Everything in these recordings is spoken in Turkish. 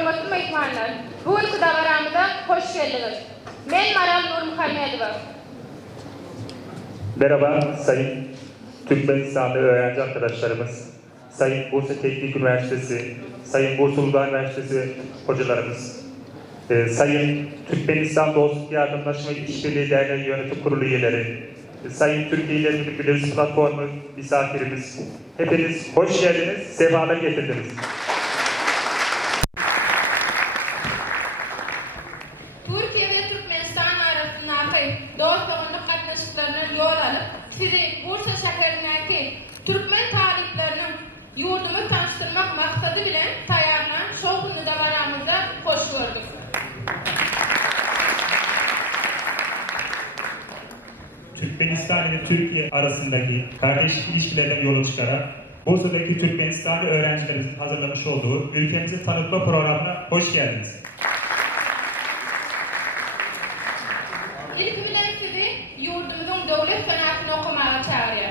Hürmetli mehmanlar, bugünkü davaramıza hoş geldiniz. Ben Maral Nur Muhammedova. Merhaba Sayın Türkmenistanlı öğrenci arkadaşlarımız, Sayın Bursa Teknik Üniversitesi, Sayın Bursa Uludağ Üniversitesi hocalarımız, Sayın Türkmenistan Dostluk Yardımlaşma İşbirliği Derneği Yönetim Kurulu üyeleri, Sayın Türkiye İletişim Bilirisi Platformu misafirimiz, hepiniz hoş geldiniz, sefalar getirdiniz. Türkiye ve Türkmenistan arasındaki dost doğumluk katnaşıklarına yol alıp sizi Bursa şehrindeki Türkmen tarihlerinin yurdumu tanıştırmak maksadı bilen tayarlanan şovkunu davaramıza hoş gördük. Türkmenistan ile Türkiye arasındaki kardeşlik ilişkilerden yola çıkarak Bursa'daki Türkmenistanlı öğrencilerimizin hazırlamış olduğu ülkemizi tanıtma programına hoş geldiniz. İlk bilen sizi yurdumuzun devlet sanatını okumaya çağırıyor.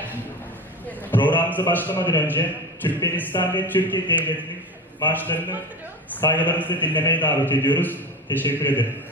Programımıza başlamadan önce Türkmenistan ve Türkiye Devleti'nin marşlarını saygılarınızla dinlemeye davet ediyoruz. Teşekkür ederim.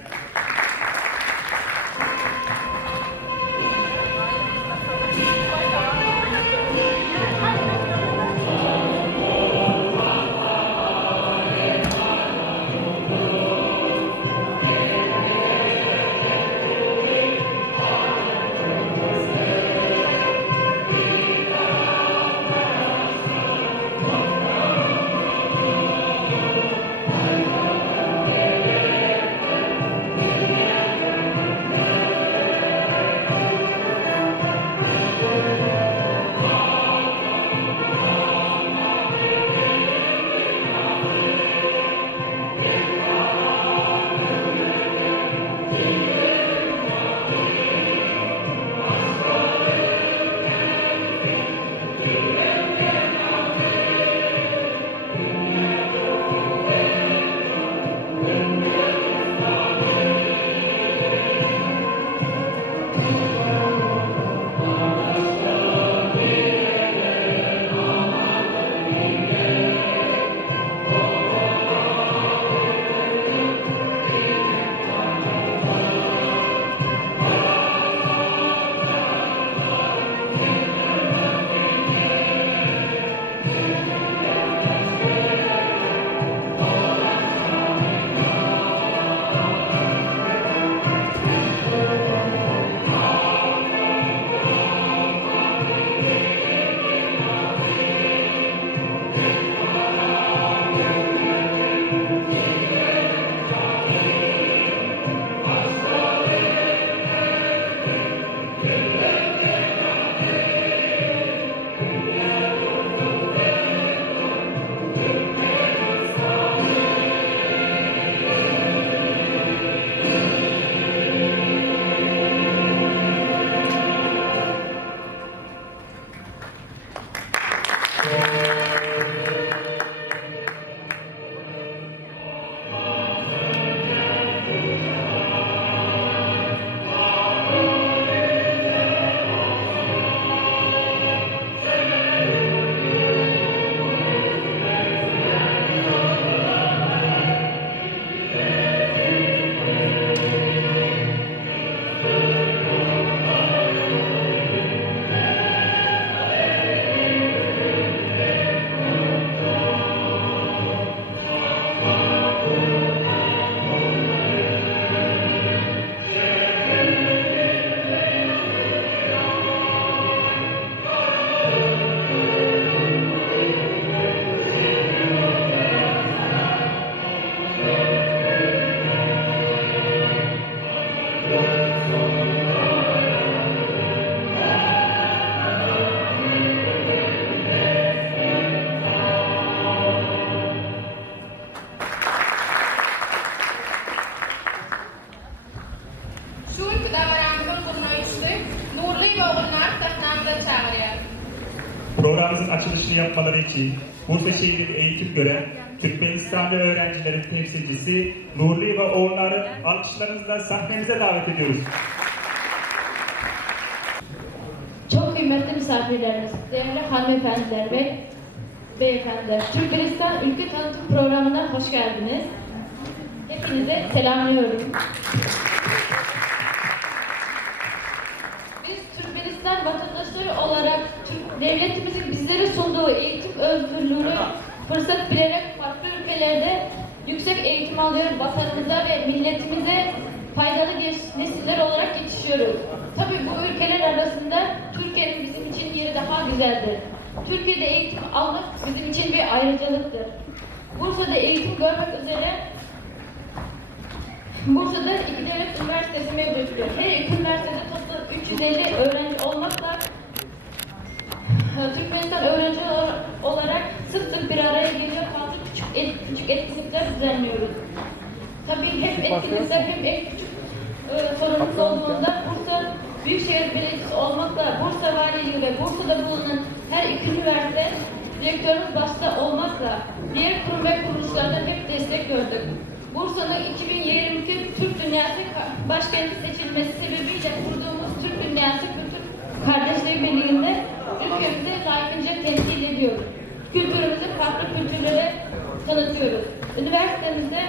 Programımızın açılışını yapmaları için Bursa Şehir Eğitim gören Türkmenistanlı öğrencilerin temsilcisi Nurli ve oğulları alkışlarınızla sahnemize davet ediyoruz. Çok kıymetli misafirlerimiz, değerli hanımefendiler ve beyefendiler, Türkmenistan Ülke Tanıtım Programı'na hoş geldiniz. hepinize selamlıyorum. Biz Türkmenistan vatandaşları olarak Türk devletimizin bizlere sunduğu eğitim özgürlüğünü fırsat bilerek farklı ülkelerde yüksek eğitim alıyor, vatanımıza ve milletimize faydalı nesiller olarak yetişiyoruz. Tabii bu ülkeler arasında Türkiye'nin bizim için yeri daha güzeldir. Türkiye'de eğitim almak bizim için bir ayrıcalıktır. Bursa'da eğitim görmek üzere Bursa'da iki devlet üniversitesi mevcuttur. Her iki üniversitede toplam 350 öğrenci olmakla Türkmenistan öğrenci olarak sık sık bir araya geliyor, farklı küçük etkinlikler düzenliyoruz. Tabii hem etkinlikler hem en küçük sorunumuz olduğunda Bursa Büyükşehir Belediyesi olmakla Bursa Valiliği ve Bursa'da bulunan her iki üniversite direktörümüz başta olmakla diğer kurum ve kuruluşlardan hep destek gördük. Bursa'nın 2022 Türk Dünyası başkenti seçilmesi sebebiyle kurduğumuz Türk Dünyası Kültür Kardeşliği Birliği'nde ülkemizi layıkınca temsil ediyoruz. Kültürümüzü farklı kültürlere tanıtıyoruz. Üniversitemizde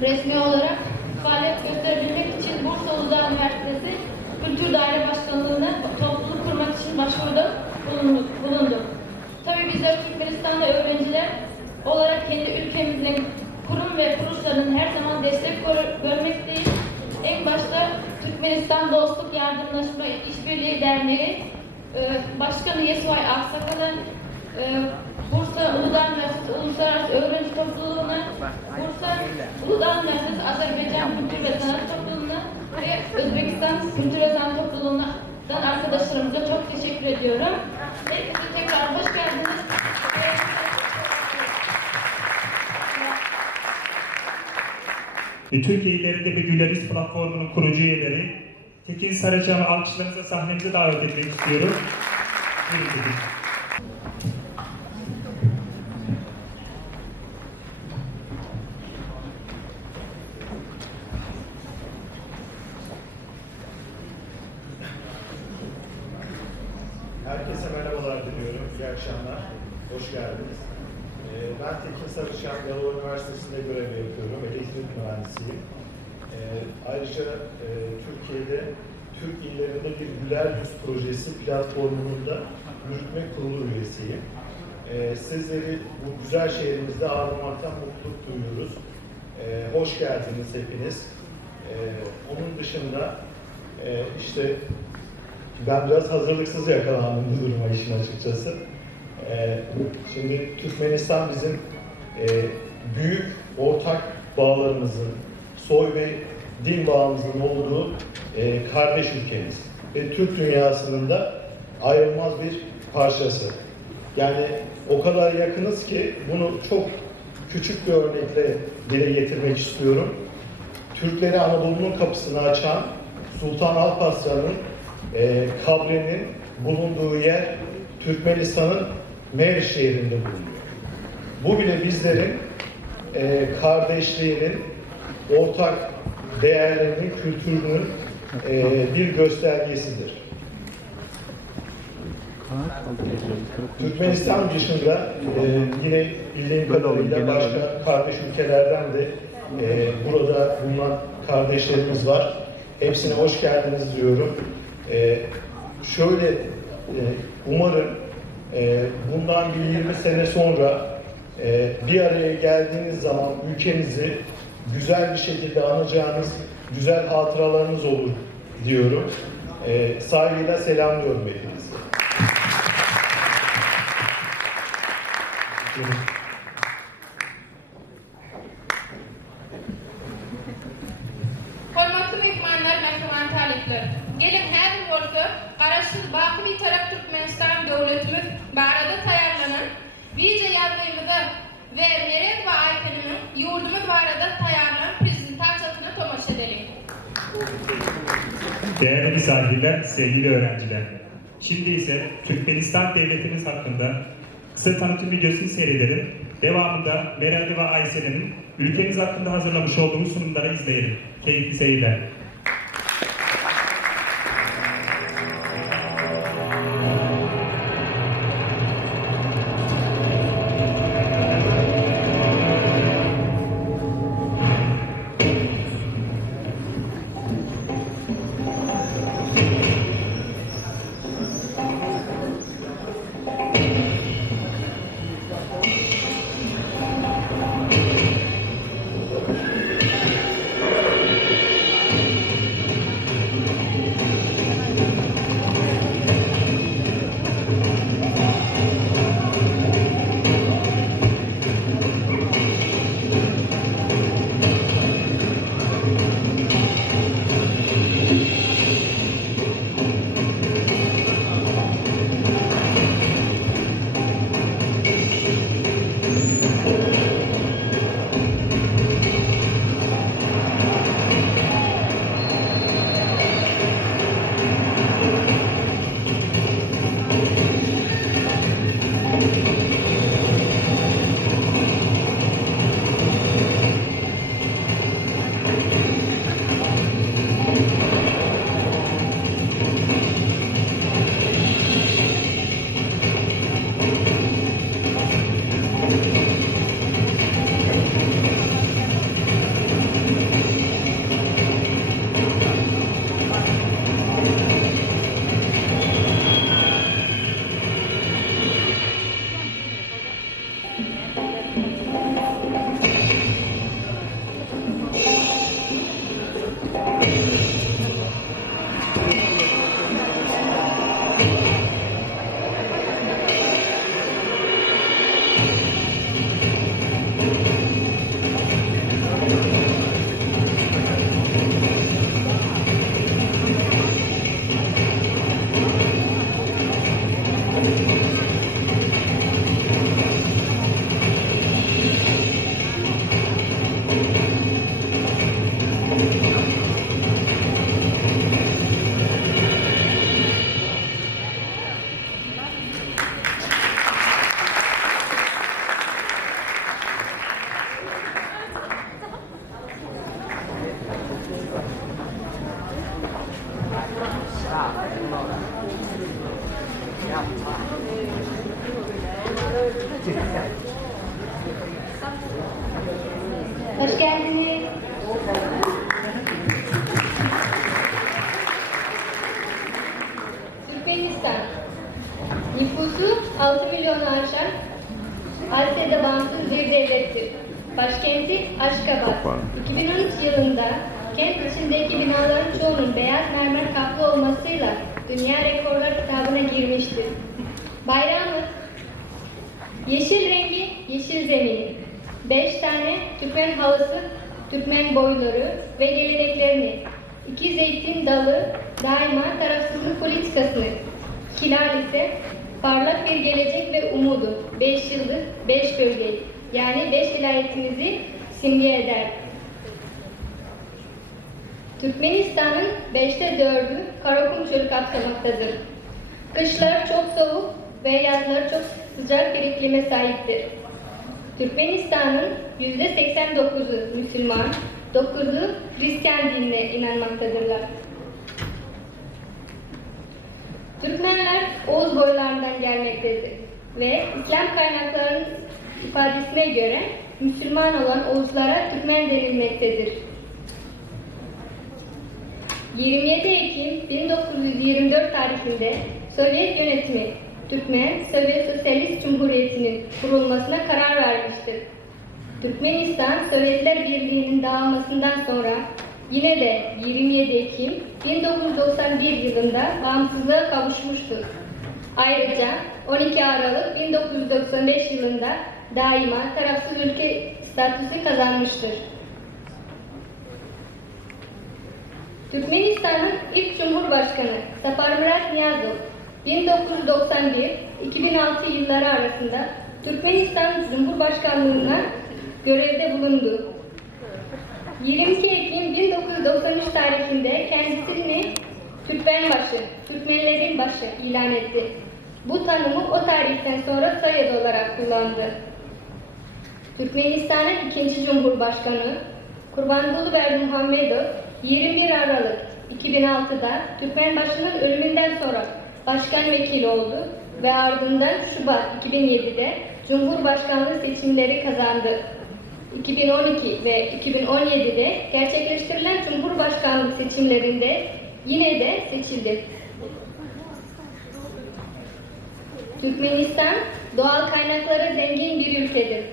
resmi olarak faaliyet gösterebilmek için Bursa Uludağ Üniversitesi Kültür Daire Başkanlığı'na topluluk kurmak için başvuruda bulunduk. Tabii bizler Türkmenistan'da öğrenciler olarak kendi ülkemizin kurum ve kuruluşlarının her zaman destek görmekteyiz. En başta Türkmenistan Dostluk Yardımlaşma İşbirliği Derneği Başkanı Yesvay Aksakal'ın Bursa Uludağ Üniversitesi Uluslararası Öğrenci Topluluğu'na, Bursa Uludağ Üniversitesi Azerbaycan Kültür ve Sanat Topluluğu'na ve Özbekistan Kültür ve Sanat Topluluğu'ndan arkadaşlarımıza çok teşekkür ediyorum. Hepinize tekrar hoş geldiniz. Türkiye İleride bir Gülerist platformunun kurucu üyeleri Tekin Saraçan'ı alkışlarınızla sahnemize davet etmek istiyorum. Buyurun. Herkese merhabalar diliyorum. İyi akşamlar. Hoş geldiniz. Ben Tekin Sarıçan, Yalova Üniversitesi'nde görev yapıyorum. Elektrik mühendisiyim. Ayrıca Türkiye'de Türk illerinde bir Güler Yüz projesi platformunun da yürütme kurulu üyesiyim. Sizleri bu güzel şehrimizde ağırlamaktan mutluluk duyuyoruz. Hoş geldiniz hepiniz. Onun dışında işte ben biraz hazırlıksız yakalandım bu duruma işin açıkçası. Şimdi Türkmenistan bizim büyük ortak bağlarımızın, soy ve din bağımızın olduğu kardeş ülkemiz. Ve Türk dünyasının da ayrılmaz bir parçası. Yani o kadar yakınız ki bunu çok küçük bir örnekle dile getirmek istiyorum. Türkleri Anadolu'nun kapısını açan Sultan Alparslan'ın kabrinin bulunduğu yer Türkmenistan'ın Meriç şehrinde bulunuyor. Bu bile bizlerin kardeşliğinin, ortak değerlerinin, kültürünün bir göstergesidir. Türkmenistan dışında yine bildiğim kadarıyla başka kardeş ülkelerden de burada bulunan kardeşlerimiz var. Hepsine hoş geldiniz diyorum. Şöyle umarım bundan bir 20 sene sonra bir araya geldiğiniz zaman ülkenizi güzel bir şekilde anacağınız güzel hatıralarınız olur diyorum. Saygıyla selamlıyorum hepinizi. Hormatly mehmanlar, mehman talipler. Gelin her bolsa garaşsız bakı bir taraf Türkmenistan devletimiz barada tayarlanan vize yardımıyla ve Merek ve Ayten'in yurdumuz barada tayarlanan prezentasyasını tomaşa edelim. Değerli misafirler, sevgili öğrenciler. Şimdi ise Türkmenistan devletimiz hakkında kısa tanıtım videosunu seyredelim. Devamında Meral'i ve Aysen'in ülkemiz hakkında hazırlamış olduğu sunumları izleyelim. Keyifli seyirler. Hoş geldiniz. Türkmenistan. Nüfusu 6 milyonu aşan Asya'da bağımsız bir devlettir. Başkenti Aşkabat. 2013 yılında kent içindeki binaların çoğunun beyaz mermer kaplı olmasıyla Dünya Rekorlar kitabına girmiştir. Bayrağımız yeşil rengi, yeşil zemini, 5 tane Türkmen halısı, Türkmen boyları ve geleneklerini, 2 zeytin dalı daima tarafsızlık politikasını, hilal ise parlak bir gelecek ve umudu, 5 yıldız, 5 bölge, yani 5 vilayetimizi simge eder. Türkmenistan'ın 5'te 4'ü Karakum Çölü kapsamaktadır. Kışlar çok soğuk ve yazları çok sıcak bir iklime sahiptir. Türkmenistan'ın %89'u Müslüman, 9'u Hristiyan dinine inanmaktadırlar. Türkmenler Oğuz boylarından gelmektedir ve İslam kaynaklarının ifadesine göre Müslüman olan Oğuzlara Türkmen denilmektedir. 27 Ekim 1924 tarihinde Sovyet yönetimi Türkmen Sovyet Sosyalist Cumhuriyeti'nin kurulmasına karar vermiştir. Türkmenistan Sovyetler Birliği'nin dağılmasından sonra yine de 27 Ekim 1991 yılında bağımsızlığa kavuşmuştur. Ayrıca 12 Aralık 1995 yılında daima tarafsız ülke statüsü kazanmıştır. Türkmenistan'ın ilk Cumhurbaşkanı Saparmurat Niyazov 1991-2006 yılları arasında Türkmenistan Cumhurbaşkanlığına görevde bulundu. 22 Ekim 1993 tarihinde kendisini Türkmenbaşı, Türkmenlerin başı ilan etti. Bu tanımı o tarihten sonra soyadı olarak kullandı. Türkmenistan'ın ikinci Cumhurbaşkanı Kurbanqulu Berdimuhamedov 21 Aralık 2006'da Türkmenbaşı'nın ölümünden sonra başkan vekili oldu ve ardından Şubat 2007'de Cumhurbaşkanlığı seçimleri kazandı. 2012 ve 2017'de gerçekleştirilen Cumhurbaşkanlığı seçimlerinde yine de seçildi. Türkmenistan doğal kaynakları zengin bir ülkedir.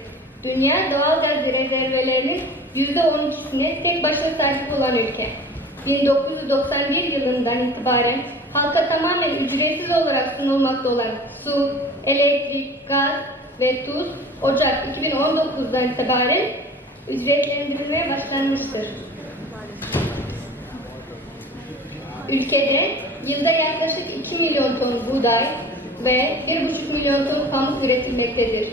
Dünya doğal gaz rezervelerinin %12'sine tek başına sahip olan ülke. 1991 yılından itibaren halka tamamen ücretsiz olarak sunulmakta olan su, elektrik, gaz ve tuz Ocak 2019'dan itibaren ücretlendirilmeye başlanmıştır. Ülkede yılda yaklaşık 2 milyon ton buğday ve 1,5 milyon ton pamuk üretilmektedir.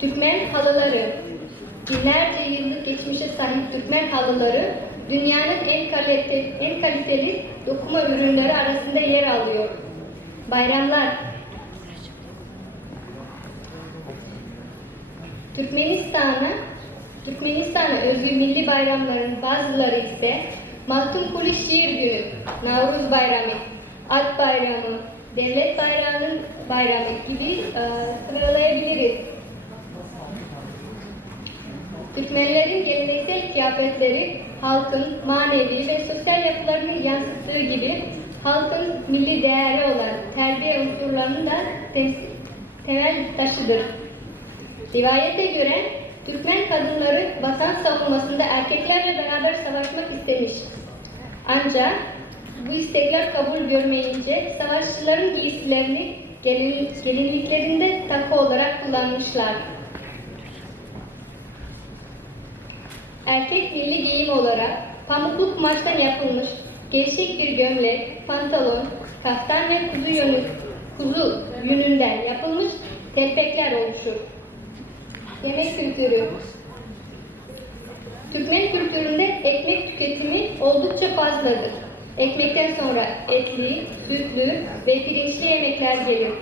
Türkmen halıları, binlerce yıllık geçmişe sahip Türkmen halıları dünyanın en kaliteli dokuma ürünleri arasında yer alıyor. Bayramlar. Türkmenistan'a özgü milli bayramların bazıları ise Mahtumkuli Şiir Günü, Navruz Bayramı, At Bayramı, Devlet Bayramı gibi sıralayabiliriz. Türkmenlerin geleneksel kıyafetleri halkın manevi ve sosyal yapılarını yansıttığı gibi halkın milli değeri olan terbiye unsurlarının da temel taşıdır. Rivayete göre Türkmen kadınları vatan savunmasında erkeklerle beraber savaşmak istemiş. Ancak bu istekler kabul görmeyince savaşçıların giysilerini gelinliklerinde takı olarak kullanmışlar. Erkek milli giyim olarak pamuklu kumaştan yapılmış gevşek bir gömlek, pantolon, kaftan ve kuzu yününden yapılmış telpekler oluşur. Yemek kültürü. Türkmen kültüründe ekmek tüketimi oldukça fazladır. Ekmekten sonra etli, sütlü ve pirinçli yemekler gelir.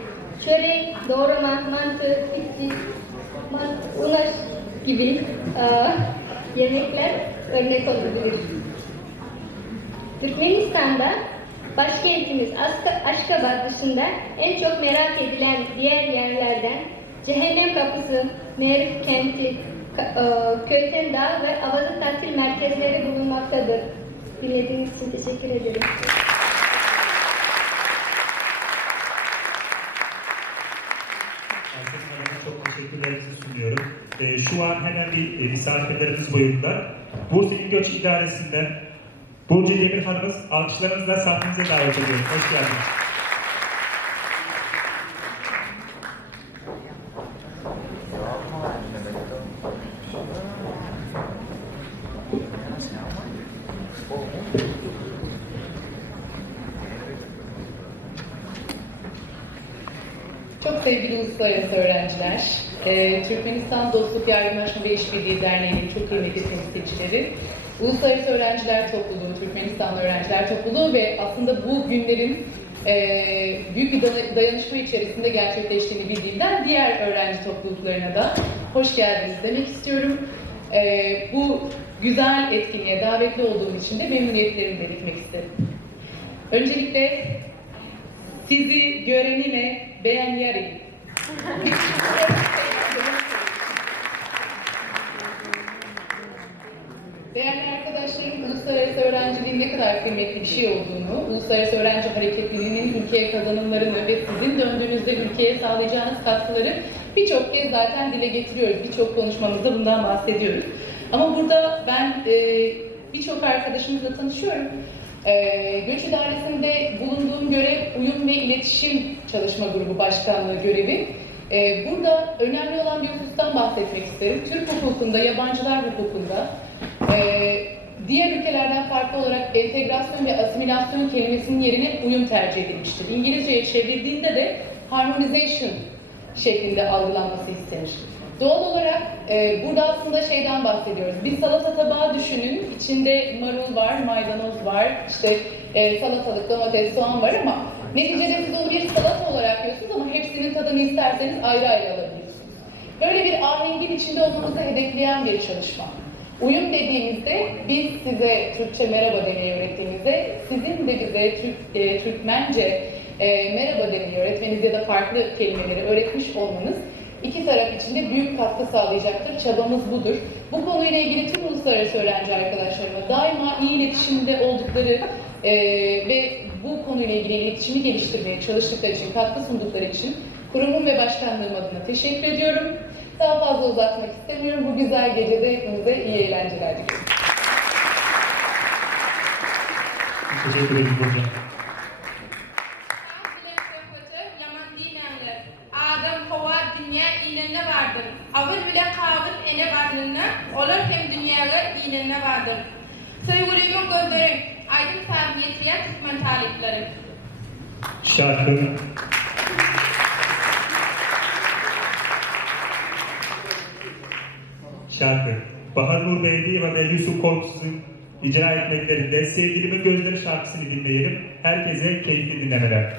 Çörek, doğrama, mantı, tipçik, unaş gibi yemekler örnek olabilir. Türkmenistan'da başkentimiz Aşkabat dışında en çok merak edilen diğer yerlerden Cehennem Kapısı, Merif Kenti, Köyten Dağ ve Avazı Tatil merkezleri bulunmaktadır. Dinlediğiniz için teşekkür ederim. Çok teşekkürlerimizi sunuyorum. Şu an hemen bir misafirlerimiz buyurdular. Bursa İl Göç İdaresi'nden Burcu Demir Hanımız, alkışlarınızla sahnemize davet ediyoruz. Hoş geldiniz. Çok sevgili uluslararası öğrenciler, Türkmenistan Dostluk Yardımlaşma ve İşbirliği Derneği'nin çok kıymetli temsilcileri, Uluslararası Öğrenciler Topluluğu, Türkmenistan Öğrenciler Topluluğu ve aslında bu günlerin büyük bir dayanışma içerisinde gerçekleştiğini bildiğimden diğer öğrenci topluluklarına da hoş geldiniz demek istiyorum. Bu güzel etkinliğe davetli olduğum için de memnuniyetlerimi belirtmek isterim. Öncelikle sizi görenime beğen yarın. Değerli arkadaşlarım, uluslararası öğrenciliğin ne kadar kıymetli bir şey olduğunu, uluslararası öğrenci hareketliliğinin ülkeye kazanımlarını ve sizin döndüğünüzde ülkeye sağlayacağınız katkıları birçok kez zaten dile getiriyoruz. Birçok konuşmamızda bundan bahsediyoruz. Ama burada ben birçok arkadaşımızla tanışıyorum. Göç İdaresi'nde bulunduğum görev uyum ve iletişim çalışma grubu başkanlığı görevi. Burada önemli olan bir husustan bahsetmek isterim. Türk hukukunda, yabancılar hukukunda diğer ülkelerden farklı olarak entegrasyon ve asimilasyon kelimesinin yerine uyum tercih edilmiştir. İngilizceye çevrildiğinde de harmonization şeklinde algılanması istenir. Doğal olarak burada aslında şeyden bahsediyoruz. Bir salata tabağı düşünün. İçinde marul var, maydanoz var, işte salatalık, domates, soğan var ama neticede siz onu bir salata olarak yiyorsunuz ama hepsinin tadını isterseniz ayrı ayrı alabiliyorsunuz. Böyle bir ahengin içinde olmamızı hedefleyen bir çalışma. Uyum dediğimizde biz size Türkçe merhaba demeyi öğrettiğimizde sizin de bize Türkmence merhaba demeyi öğretmeniz ya da farklı kelimeleri öğretmiş olmanız İki taraf için de büyük katkı sağlayacaktır. Çabamız budur. Bu konuyla ilgili tüm uluslararası öğrenci arkadaşlarıma daima iyi iletişimde oldukları ve bu konuyla ilgili iletişimi geliştirmeye çalıştıkları için, katkı sundukları için kurumum ve başkanlığım adına teşekkür ediyorum. Daha fazla uzatmak istemiyorum. Bu güzel gecede hepinize iyi eğlenceler diliyorum. Teşekkür ederim hocam. Dünya iğnenine vardır. Avır bile kavır ene varlığına, olur hem dünyaya iğnenine vardır. Sevgilimin gözleri, aydın terbiyesiye Türkmen talipleri. Şarkı. Bahar Nur Beydiyeva ve Yusuf Korkusuz'un icra etmeklerinde Sevgilimin Gözleri şarkısını dinleyelim. Herkese keyifli dinlemeler.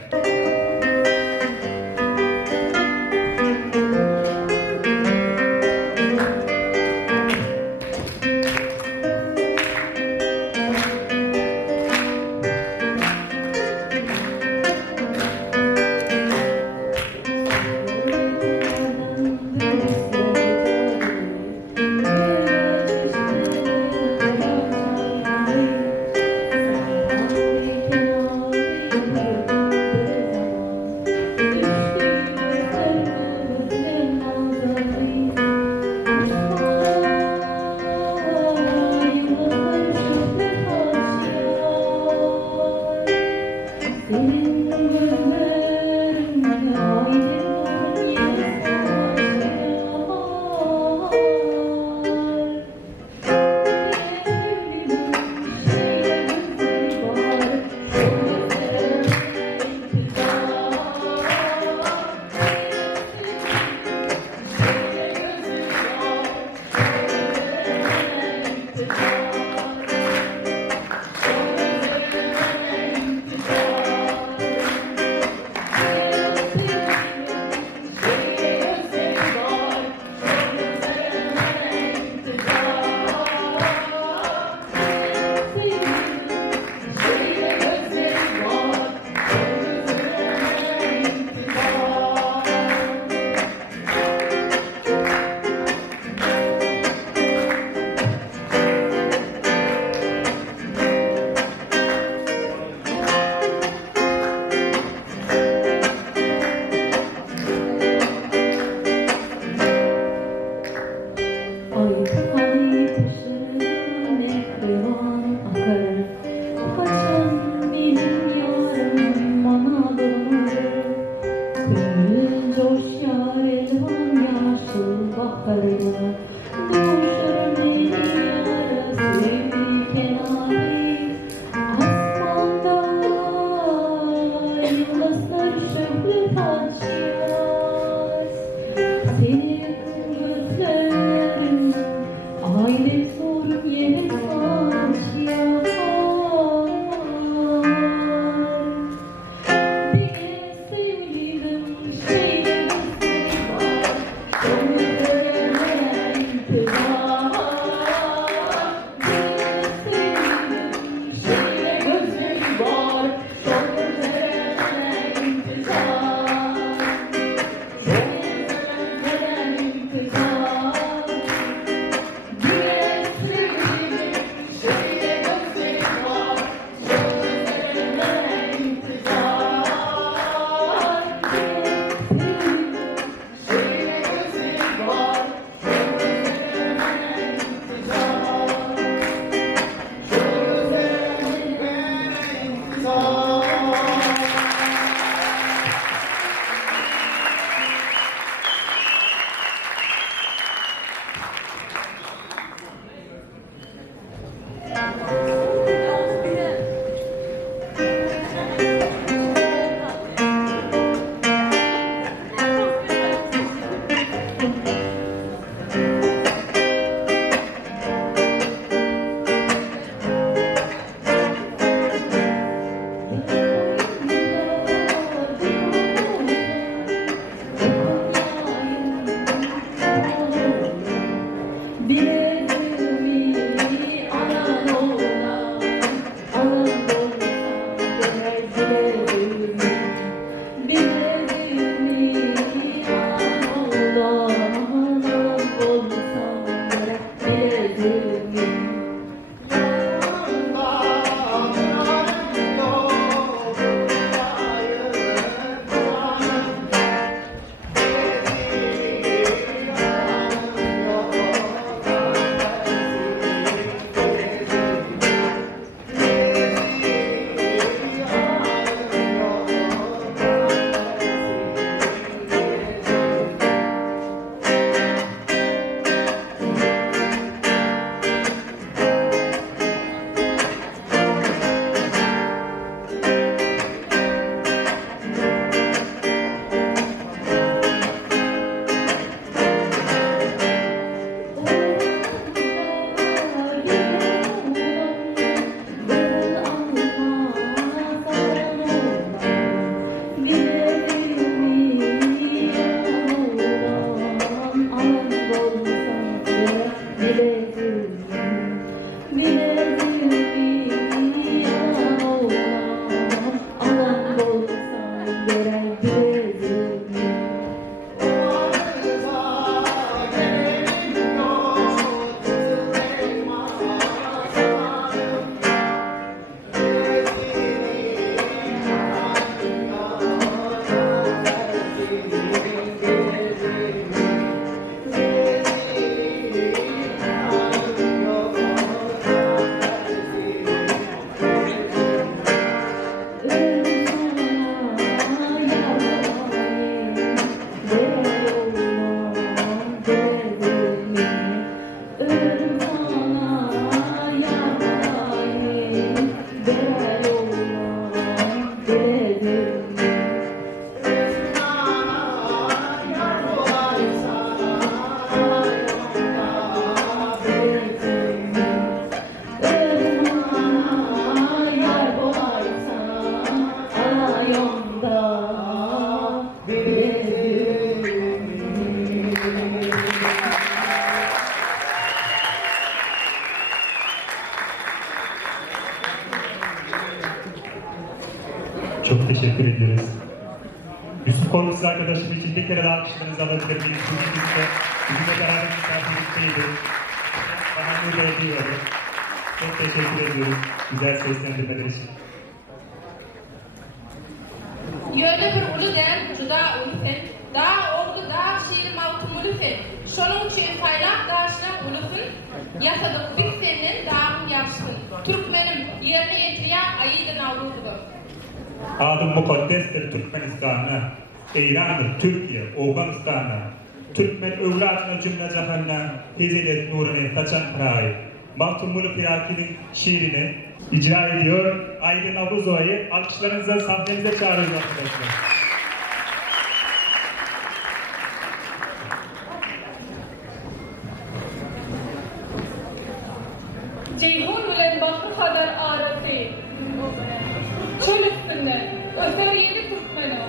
Çok teşekkür ediyoruz. Yusuf Korkusuz arkadaşım için bir kere daha alkışlarınızı alabilir miyiz? Bugün bizimle beraber misafirlikteydi. Bana burada ediyordu. Çok teşekkür ediyoruz güzel seslendirmeler için. Yöyle bir ulu den, juda ulu fen, daha oldu, daha şiiri mavtum ulufin. Şonun için faylak daşına ulufin. Yasadık bir senin dağın yaşkın. Türkmenim yerine yetiriyen ayıdın avrudu. Adım mukaddestir Türkmenistan'a, İran'dır, Türkiye, Afganistan'a. Türkmen övladına cümle cahanna, hezelet nurine saçan pırayı. Mahtum Muluk Iraki'nin şiirini icra ediyor. Aydın Avruzova'yı alkışlarınızla sahnemize çağırıyoruz arkadaşlar. Ceyhun bilen bahri kadar arası, çöl üstünde öseriyeli Türkmen'i,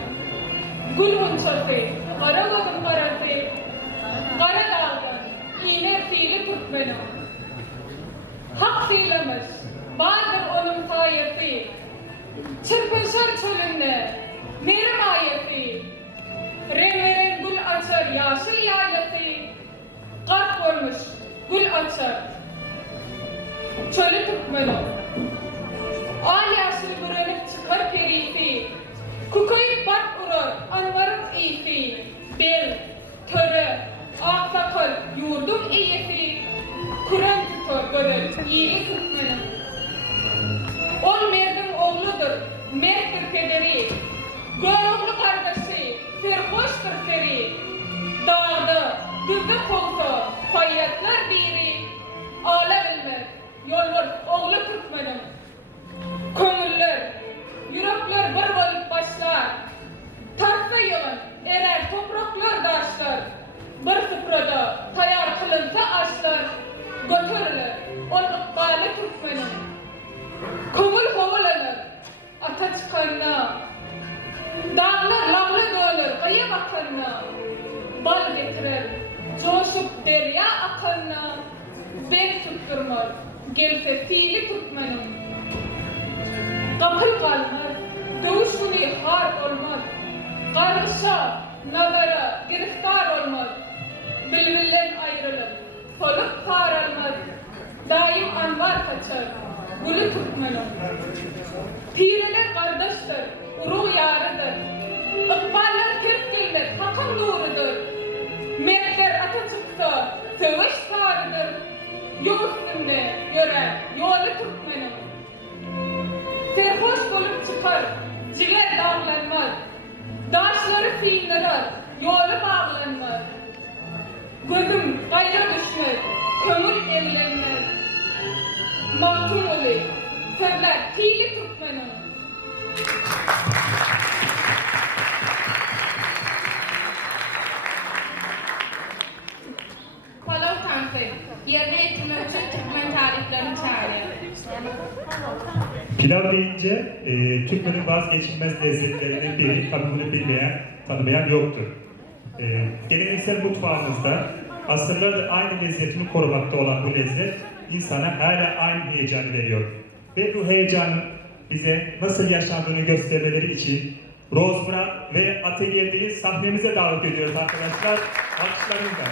gül hunçası, kara godum karası, kara dağdan iğne fiili Türkmen'i. Hak fiilemiş, vardır onun sayesi, çırpınşar çölünde, nerim ayeti, rengarenk gül açar yaşıl yaylası, kalp olmuş gül açar. Çölü Türkmen'i, al yaşlı bürünüp çıkar perisi, kukayıp bak urur, anvarıp iyisi, bel, töre, aksakal, yurdum iyisi, Kur'an tutar gödür, iyili Türkmen'i. On merdim oğludur, merttir kederi, görümlü kardeşi, serhoştur seri, dağda, düzde kolsa, fayyatlar diri, ağla bilmez. Yollar oğlu Türkmen'im. Köngüller, yürekler bir olup başlar. Tarsa yığın, erer topraklar daşlar. Bir sıfırada tayar kılınsa aşlar. Götürülür, on ıkbalı Türkmen'im. Köngül kovalanır, ata çıkanına. Dağlar lavlı dönür, kıyı bakanına. Bal getirir, coşup derya akanına. Ben tutturmaz. Gelse fiili Türkmen'im. Kapıl kalmaz, dövüşünü har olmaz. Karışa, nazara, giriftar olmaz. Bilbillen ayrılır, soluk sarılmaz. Daim anvar kaçar, gülü Türkmen'im. Pireler kardeştir, uru yarıdır. Ikballar kırk hakkın nurudur. Mertler ata çıksa, savaş sarıdır. Yol üstünde görer, yolu Türkmen'im. Serhoş olup çıkar, ciğer dağlanmaz. Daşları fiillerer, yolu bağlanmaz. Gözüm gayra düşmez, kömür evlenmez. Mahtum olu, sözler fiili Türkmen'im. Palav Tanrı, yerine yetirmek için Türkmen tariflerini çağırıyor. Pilav deyince Türklerin vazgeçilmez lezzetlerinden biri, tabii bunu bilmeyen, tanımayan yoktur. Geleneksel mutfağımızda asırlardır aynı lezzetini korumakta olan bu lezzet insana hala aynı heyecanı veriyor. Ve bu heyecanın bize nasıl yaşandığını göstermeleri için Rozbra ve Atölye'yi sahnemize davet ediyoruz arkadaşlar. Alkışlarınızla.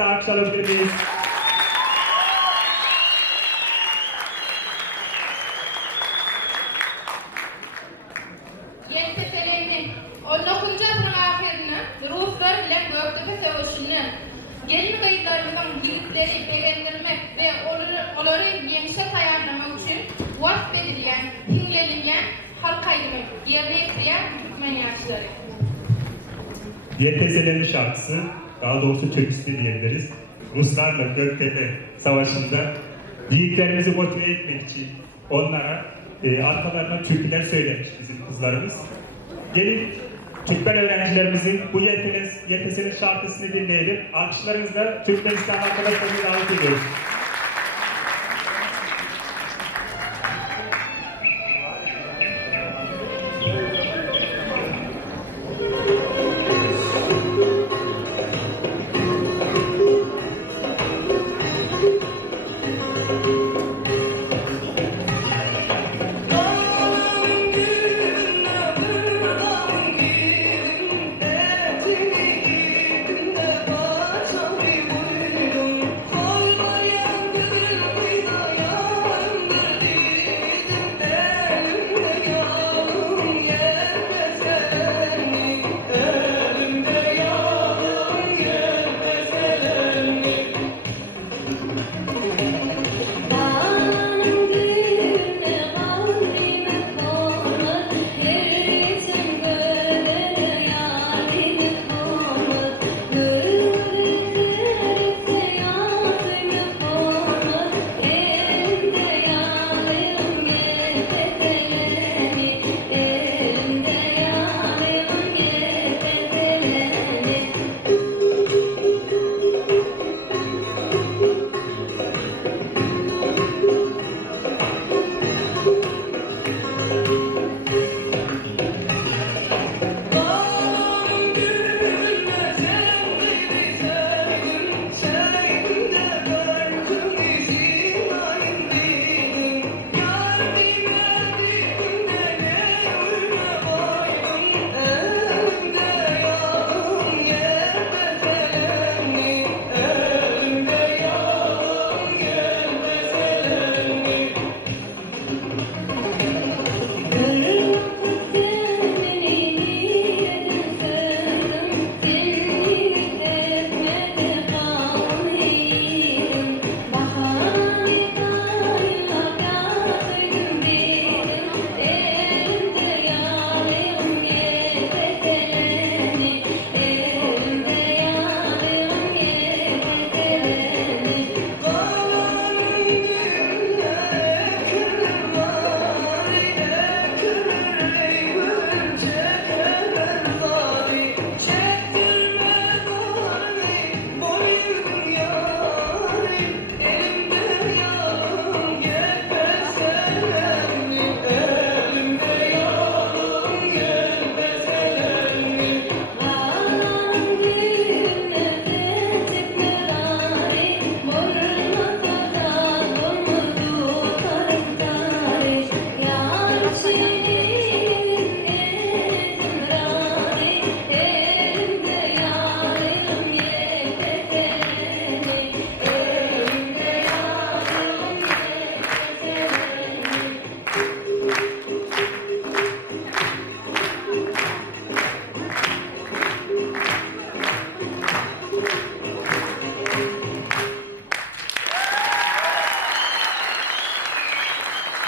de alkış alabilir miyiz? Yetteseleyni, 19. asrın ahirine Ruslar ile Göktepe Savaşı'nı gelin kayıtlarının yigitleri beğendirmek ve onları yenişe ayarlamak için vasf edilen, simgelengen halk ayrımı yerine getiren Türkmen yaşları. YTS'lerin şarkısı, daha doğrusu türküsü diyebiliriz. Ruslarla Göktepe Savaşı'nda yiğitlerimizi motive etmek için onlara arkalarına türküler söylemiş bizim kızlarımız. Gelin Türkmen öğrencilerimizin bu YTS'nin şarkısını dinleyelim. Alkışlarınızla Türkmenistan arkadaşlarımızı davet ediyoruz.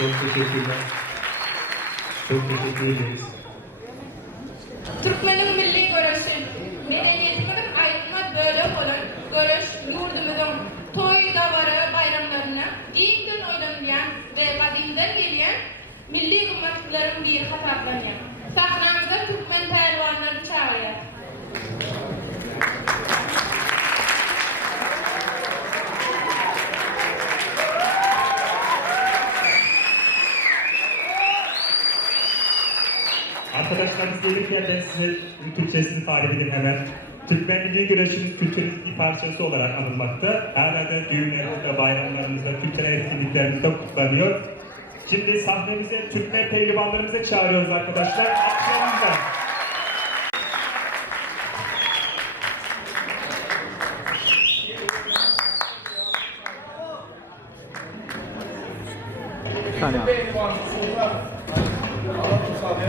Çok teşekkürler. Çok teşekkür ederiz. Türkmenin milli görüşü, medeniyetimizin ayrılmaz böyle olan görüş yurdumuzun toy davarı bayramlarına ilk gün oynanılan ve kadimden gelen milli kımmetlerin bir hatırlanıyor. Sahnamıza Türkmen pehlivanlarını çağırıyor. Arkadaşlarımız gelirken ben size Türkçesini tarif edeyim hemen. Türkmen milli güreşimiz kültürümüzün bir parçası olarak anılmakta. Hala da düğünlerimizde, bayramlarımızda, kültürel etkinliklerimizde kutlanıyor. Şimdi sahnemize Türkmen pehlivanlarımızı çağırıyoruz arkadaşlar. Alkışlarınızla. saniye abi. Pehlivanımız sorular. Alalım müsaade.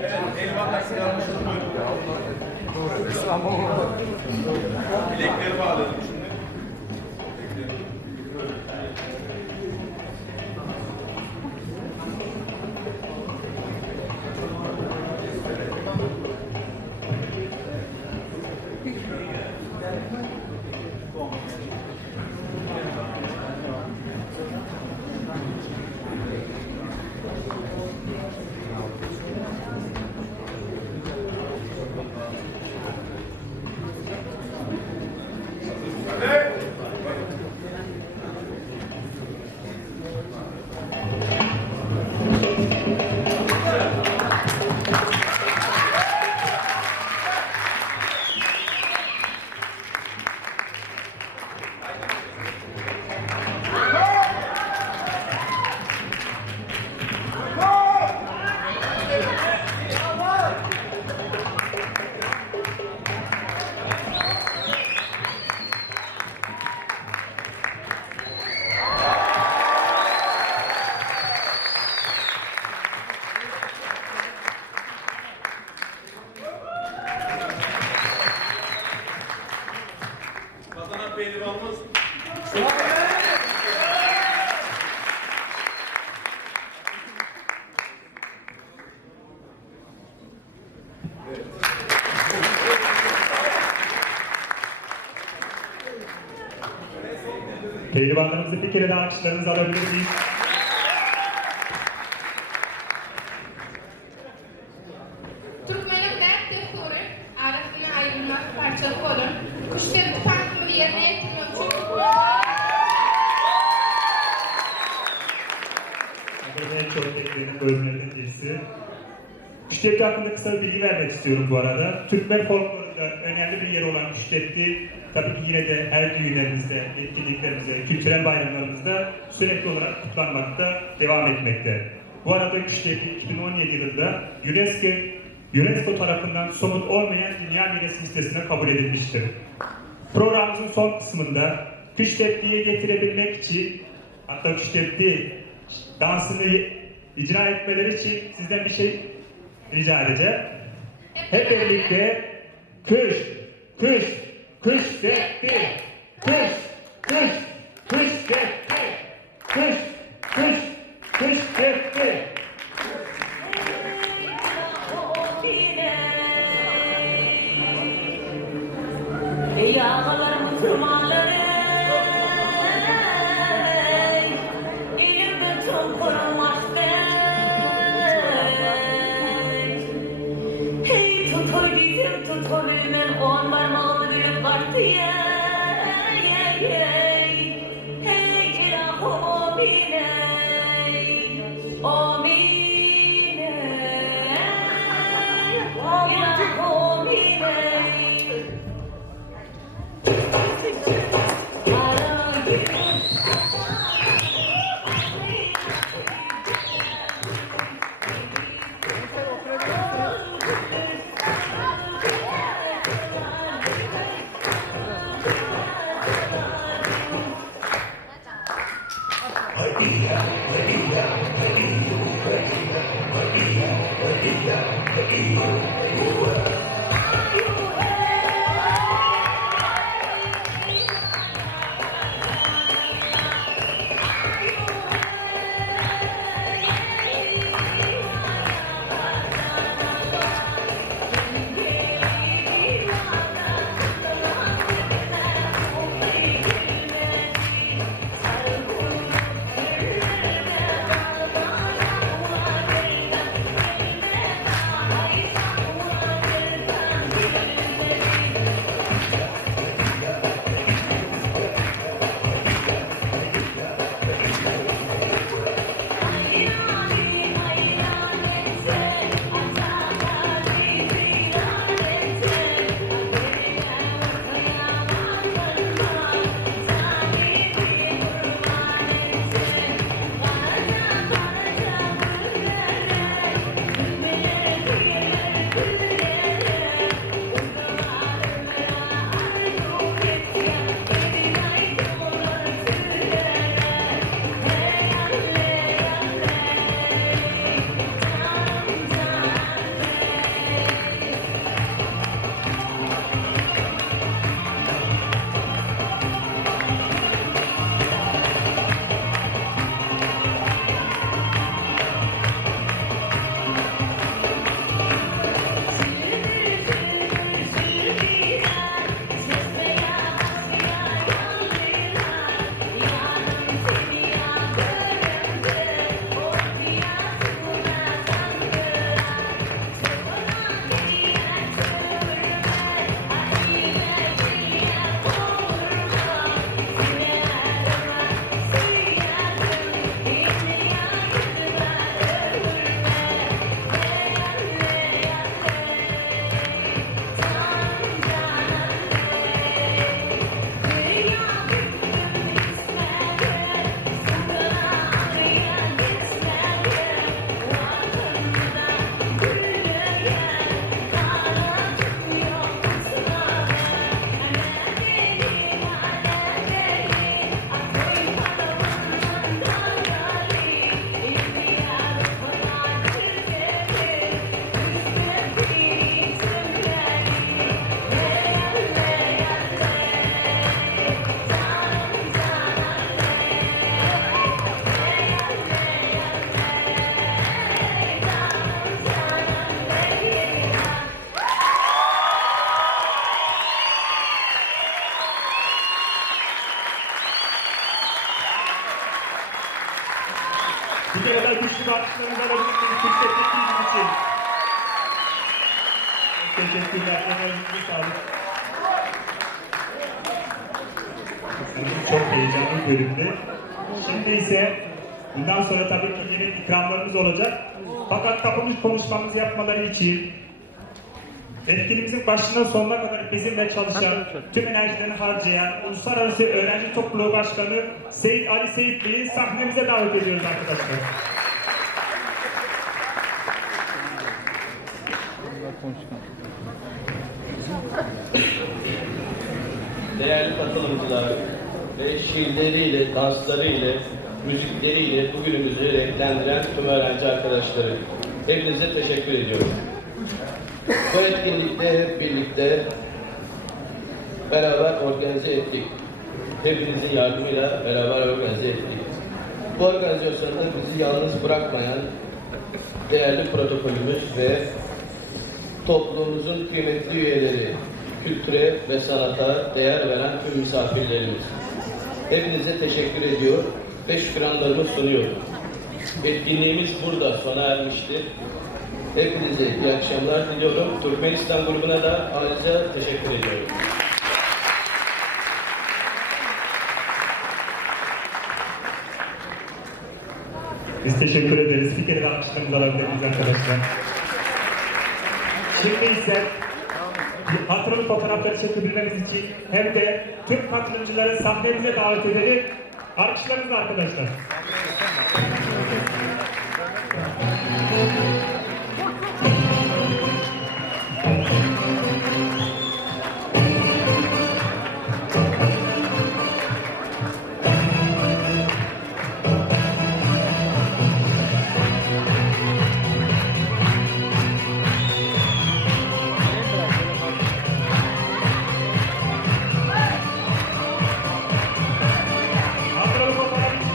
Evet, pehlivanlar silahmışız. Bilekleri bağladım şimdi. Kazanan pehlivanımız Pehlivanlarımızı bir kere daha alkışlarınızı alabilir miyiz? Türkmenin dert desturu arasına ayrılmaz parçalı olun. Kuşları tanrımı yerine getirmek için Benim en çok beklediğim bölümlerden birisi. Küştetli hakkında kısa bir bilgi vermek istiyorum bu arada. Türkmen folklorunda önemli bir yeri olan Küştetli, tabii ki yine de her düğünlerimizde, etkinliklerimizde, kültürel bayramlarımızda sürekli olarak kutlanmakta, devam etmekte. Bu arada Küştetli 2017 yılında UNESCO tarafından somut olmayan Dünya Mirası listesine kabul edilmiştir. Programımızın son kısmında Küştetli'yi getirebilmek için, hatta Küştetli dansını icra etmeleri için sizden bir şey rica edeceğim. Hep birlikte kış, kış, kış detti, kış, kış, kış detti, kış, kış, kış detti. Ey ağalar Müslümanlar, elimde çok korunmazdı. Hey tutoy bizim tutoy ben on parmağını bilip baktı ya. Hey ilahım amine, amine, ilahım amine. Teşekkürler. Emeğinize sağlık. Çok heyecanlı bir bölümdü. Şimdi ise bundan sonra tabii ki yeni ikramlarımız olacak. Fakat kapanış konuşmamızı yapmaları için etkinliğimizin başından sonuna kadar bizimle çalışan, tüm enerjilerini harcayan Uluslararası Öğrenci Topluluğu Başkanı Seyit Ali Seyitli'yi sahnemize davet ediyoruz arkadaşlar. Değerli katılımcılar ve şiirleriyle, danslarıyla, müzikleriyle bugünümüzü renklendiren tüm öğrenci arkadaşları, hepinize teşekkür ediyorum. Bu etkinlikte hep birlikte beraber organize ettik. Hepinizin yardımıyla beraber organize ettik. Bu organizasyonda bizi yalnız bırakmayan değerli protokolümüz ve toplumumuzun kıymetli üyeleri, kültüre ve sanata değer veren tüm misafirlerimiz. Hepinize teşekkür ediyor ve şükranlarımı sunuyorum. Etkinliğimiz burada sona ermiştir. Hepinize iyi akşamlar diliyorum. Türkmenistan grubuna da ayrıca teşekkür ediyorum. Biz teşekkür ederiz. Bir kere de alkışlarımızı alabilir miyiz arkadaşlar? Şimdi ise hatırlı fotoğrafları çekebilmemiz için hem de tüm katılımcıları sahnemize davet edelim. Alkışlarınızla arkadaşlar. Hatırlı fotoğraf için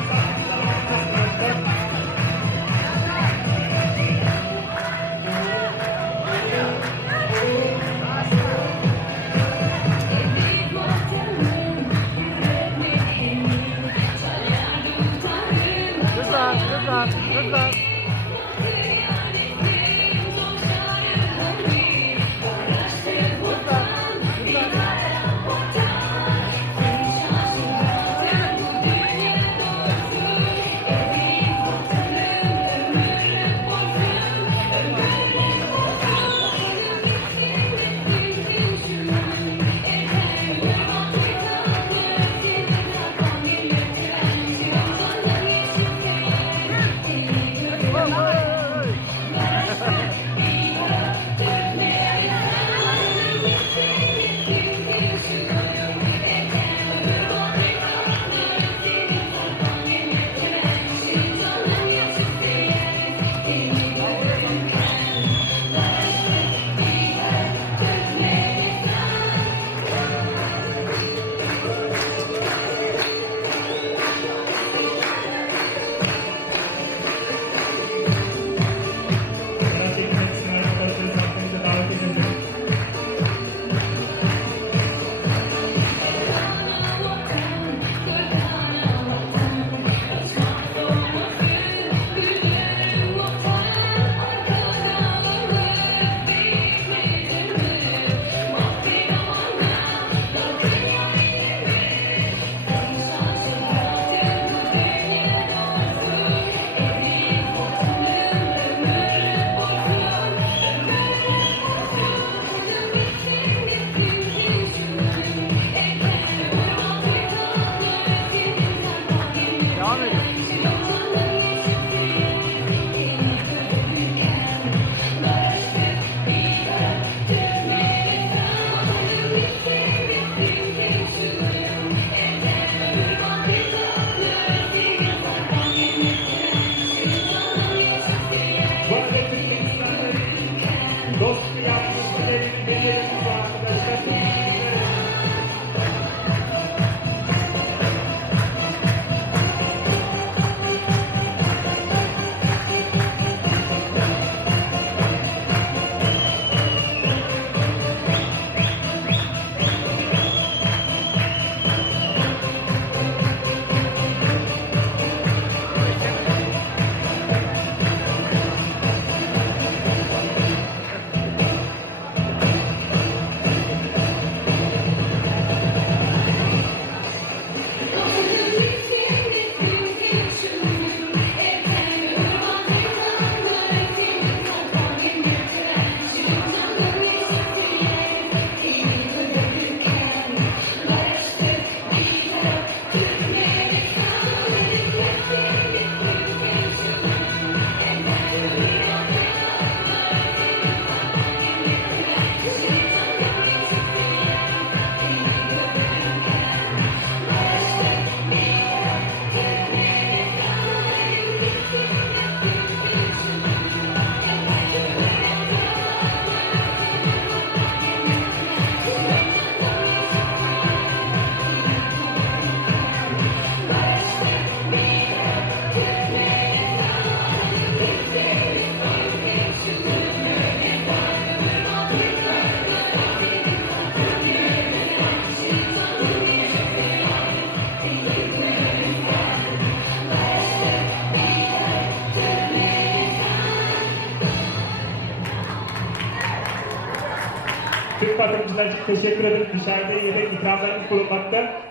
Tüm katılımcılar için teşekkür ederim. Dışarıda yemek ikramlarımız bulunmakta.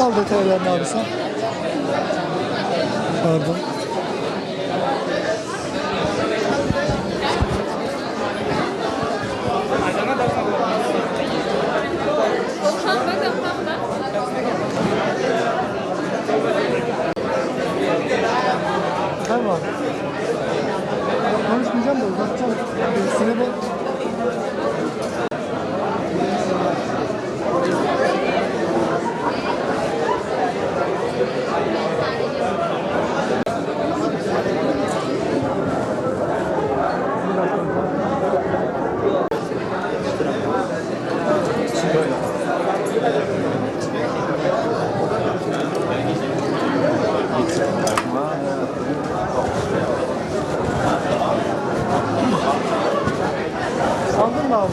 Al detaylarını abi sen. Pardon. Tamam. Konuşmayacağım da uzatacağım. Birisine bak. Aldın mı abi?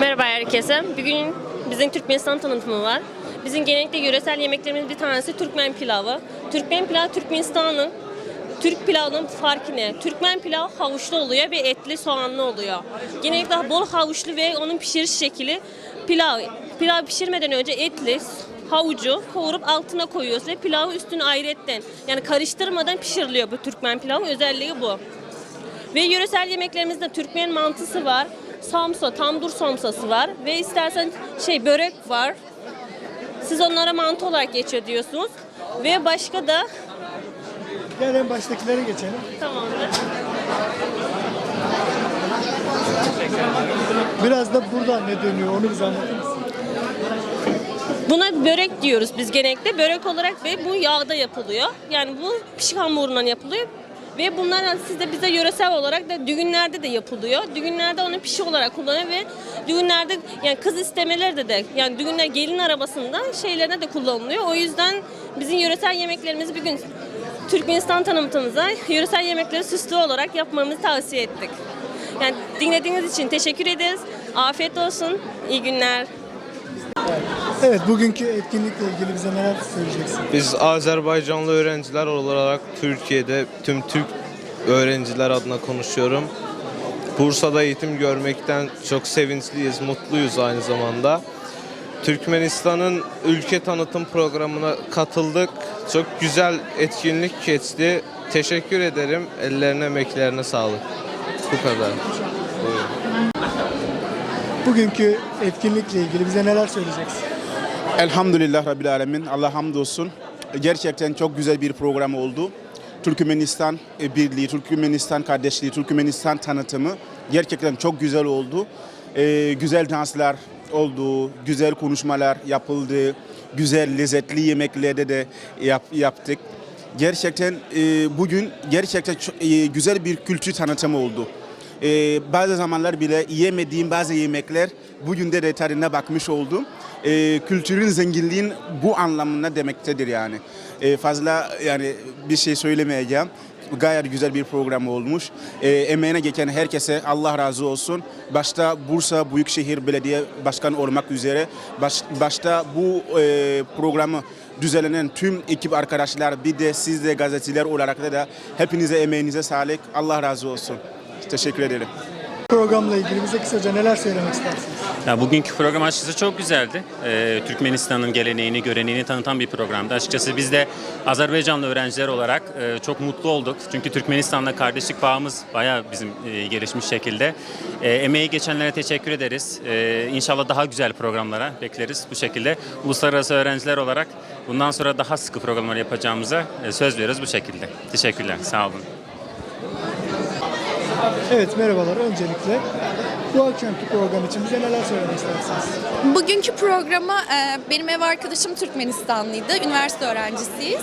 Merhaba herkese. Bugün bizim Türkmenistan tanıtımı var. Bizim genellikle yöresel yemeklerimiz bir tanesi Türkmen pilavı. Türkmen pilavı Türkmenistan'ın Türk pilavının farkı ne? Türkmen pilavı havuçlu oluyor ve etli soğanlı oluyor. Genellikle bol havuçlu ve onun pişiriş şekli pilav pişirmeden önce etli havucu kavurup altına koyuyoruz ve pilavı üstüne ayrıyetten yani karıştırmadan pişiriliyor bu Türkmen pilavı. Özelliği bu. Ve yöresel yemeklerimizde Türkmen mantısı var. Samsa, tandır somsası var ve istersen börek var. Siz onlara mantı olarak geçiyor diyorsunuz. Ve başka da Gel en baştakilere geçelim. tamamdır. Biraz da burada ne dönüyor onu bize anlatır mısın? Buna börek diyoruz biz genellikle. Börek olarak ve bu yağda yapılıyor. Yani bu pişik hamurundan yapılıyor. Ve bunlar sizde bize yöresel olarak da düğünlerde de yapılıyor. Düğünlerde onu pişi olarak kullanıyor ve düğünlerde yani kız istemelerde de yani düğünler gelin arabasında şeylerine de kullanılıyor. O yüzden bizim yöresel yemeklerimizi bir gün Türkmenistan tanıtımımıza yöresel yemekleri süslü olarak yapmamızı tavsiye ettik. Yani dinlediğiniz için teşekkür ederiz. Afiyet olsun. İyi günler. Evet, bugünkü etkinlikle ilgili bize neler söyleyeceksin? Biz Azerbaycanlı öğrenciler olarak Türkiye'de tüm Türk öğrenciler adına konuşuyorum. Bursa'da eğitim görmekten çok sevinçliyiz, mutluyuz aynı zamanda. Türkmenistan'ın ülke tanıtım programına katıldık. Çok güzel etkinlik geçti. Teşekkür ederim. Ellerine, emeklerine sağlık. Bu kadar. Buyurun. Bugünkü etkinlikle ilgili bize neler söyleyeceksin? Elhamdülillah Rabbil Alemin. Allah hamdolsun. Gerçekten çok güzel bir program oldu. Türkmenistan birliği, Türkmenistan kardeşliği, Türkmenistan tanıtımı gerçekten çok güzel oldu. Güzel danslar oldu, güzel konuşmalar yapıldı, güzel lezzetli yemeklerde de yaptık. Gerçekten bugün gerçekten güzel bir kültür tanıtımı oldu. Bazı zamanlar bile yemediğim bazı yemekler bugün de tadına bakmış oldum. Kültürün zenginliğin bu anlamına demektedir yani. Fazla yani bir şey söylemeyeceğim. Gayet güzel bir program olmuş. Emeğine geçen herkese Allah razı olsun. Başta Bursa Büyükşehir Belediye Başkanı olmak üzere başta bu programı düzenlenen tüm ekip arkadaşlar, bir de siz de gazeteciler olarak da hepinize emeğinize sağlık. Allah razı olsun. Teşekkür ederim. Programla ilgili bize kısaca neler söylemek istersiniz? Ya bugünkü program açıkçası çok güzeldi. Türkmenistan'ın geleneğini, göreneğini tanıtan bir programdı. Açıkçası biz de Azerbaycanlı öğrenciler olarak çok mutlu olduk. Çünkü Türkmenistan'la kardeşlik bağımız bayağı bizim gelişmiş şekilde. Emeği geçenlere teşekkür ederiz. İnşallah daha güzel programlara bekleriz bu şekilde. Uluslararası öğrenciler olarak bundan sonra daha sıkı programlar yapacağımıza söz veriyoruz bu şekilde. Teşekkürler, sağ olun. Evet, merhabalar. Öncelikle bu akşamki program için bize neler söylemek istersiniz? Bugünkü programa benim ev arkadaşım Türkmenistanlıydı. Üniversite öğrencisiyiz.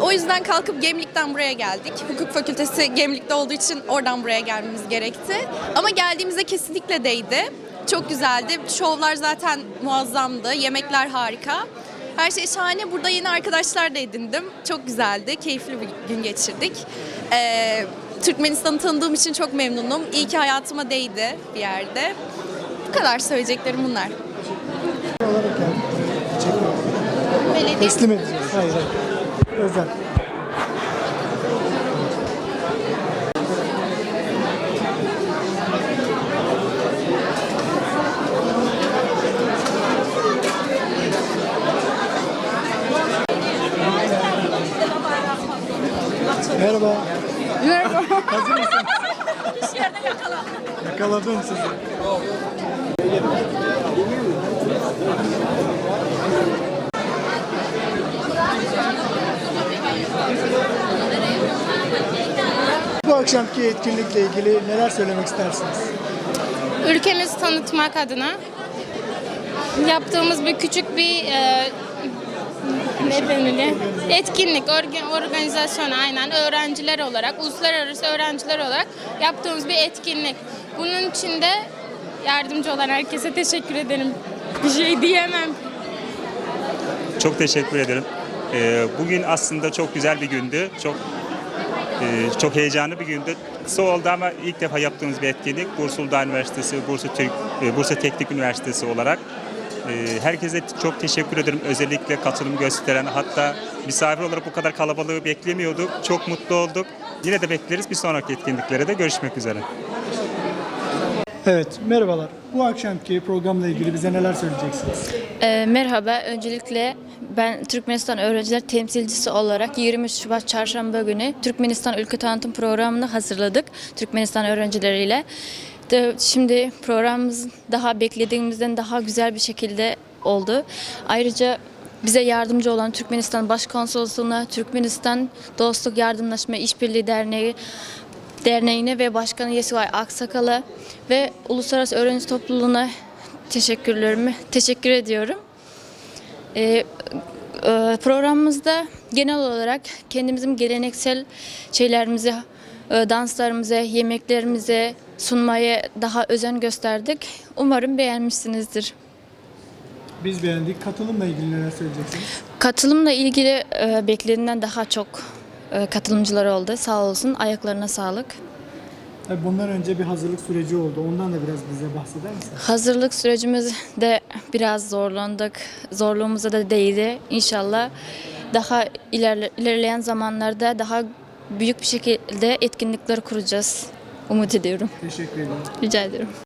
O yüzden kalkıp Gemlik'ten buraya geldik. Hukuk fakültesi Gemlik'te olduğu için oradan buraya gelmemiz gerekti. Ama geldiğimizde kesinlikle değdi. Çok güzeldi. Şovlar zaten muazzamdı. Yemekler harika. Her şey şahane. Burada yeni arkadaşlar da edindim. Çok güzeldi. Keyifli bir gün geçirdik. Türkmenistan'ı tanıdığım için çok memnunum. İyi ki hayatıma değdi bir yerde. Bu kadar söyleyeceklerim bunlar. Belediye... Teslim edeceğiz. Hayır. Özel. Merhaba. Merhaba. Hazır mısınız? Bir yerde yakaladım. Yakaladım sizi. Bu akşamki etkinlikle ilgili neler söylemek istersiniz? Ülkemizi tanıtmak adına yaptığımız bir küçük bir etkinlik, organizasyon, aynen öğrenciler olarak, uluslararası öğrenciler olarak yaptığımız bir etkinlik. Bunun için de yardımcı olan herkese teşekkür ederim. Bir şey diyemem. Çok teşekkür ederim. Bugün aslında çok güzel bir gündü. Çok heyecanlı bir gündü. Kısa oldu ama ilk defa yaptığımız bir etkinlik. Bursa Uludağ Üniversitesi, Bursa Teknik Üniversitesi olarak. Herkese çok teşekkür ederim. Özellikle katılım gösteren, hatta misafir olarak bu kadar kalabalığı beklemiyorduk. Çok mutlu olduk. Yine de bekleriz. Bir sonraki etkinliklere de görüşmek üzere. Evet, merhabalar. Bu akşamki programla ilgili bize neler söyleyeceksiniz? Merhaba, öncelikle ben Türkmenistan öğrenciler temsilcisi olarak 23 Şubat Çarşamba günü Türkmenistan Ülke Tanıtım Programı'nı hazırladık Türkmenistan öğrencileriyle. Şimdi programımız daha beklediğimizden daha güzel bir şekilde oldu. Ayrıca bize yardımcı olan Türkmenistan Başkonsolosluğu'na, Türkmenistan Dostluk Yardımlaşma İşbirliği Derneği'ne ve Başkanı Yesivay Aksakal'a ve Uluslararası Öğrenci Topluluğu'na teşekkür ediyorum. Programımızda genel olarak kendimizin geleneksel şeylerimizi, danslarımıza, yemeklerimize sunmaya daha özen gösterdik. Umarım beğenmişsinizdir. Biz beğendik. Katılımla ilgili neler söyleyeceksiniz? Katılımla ilgili beklediğimden daha çok katılımcılar oldu. Sağ olsun. Ayaklarına sağlık. Tabii bundan önce bir hazırlık süreci oldu. Ondan da biraz bize bahseder misin? Hazırlık sürecimizde biraz zorlandık. Zorluğumuza da değdi. İnşallah daha ilerleyen zamanlarda daha büyük bir şekilde etkinlikler kuracağız. Umut ediyorum. Teşekkür ederim. Rica ederim.